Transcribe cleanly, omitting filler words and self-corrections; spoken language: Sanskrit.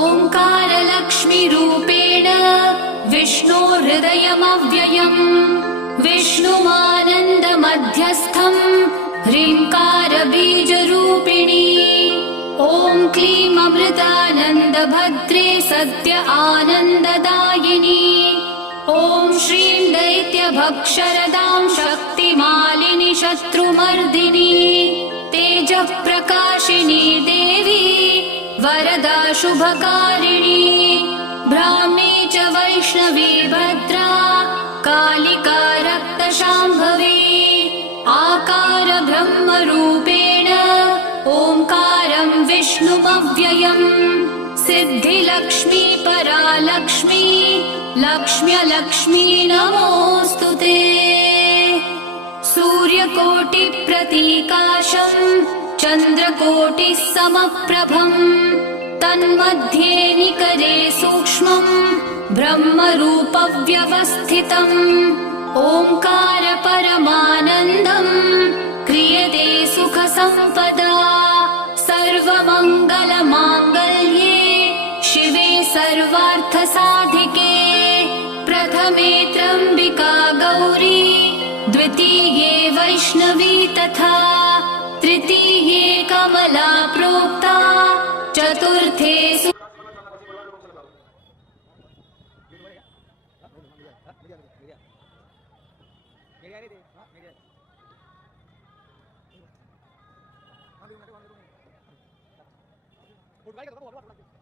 ओंकारलक्ष्मीरूपेण विष्णोर्हृदयमव्ययम् विष्णुमानन्दमध्यस्थम् ह्रीङ्कारबीजरूपिणी ॐ क्लीं अमृतानन्दभद्रे सत्य आनन्ददायिनी ॐ श्रीं दैत्यभक्षरदां शक्तिमालिनि शत्रुमर्दिनी तेजःप्रकाशिनी देवी वरदा शुभकारिणी ब्राह्मी च वैष्णवी भद्रा कालिका रक्तशाम्भवी आकार ब्रह्मरूपेण ओंकारं विष्णुमव्ययम् सिद्धिलक्ष्मी परालक्ष्मी लक्ष्म्यलक्ष्मी नमोऽस्तुते सूर्यकोटिप्रतीकाशं चन्द्रकोटिः समप्रभम् तन्मध्ये निकरे सूक्ष्मं ब्रह्मरूपव्यवस्थितम् ओंकार परमानन्दम् क्रियते सुखसम्पदा सर्वमङ्गलमाङ्गल्ये शिवे सर्वार्थसाधिके प्रथमे त्र्यम्बिका गौरी द्वितीये वैष्णवी तथा तृतीये कमला प्रोक्ता चतुर्थे Por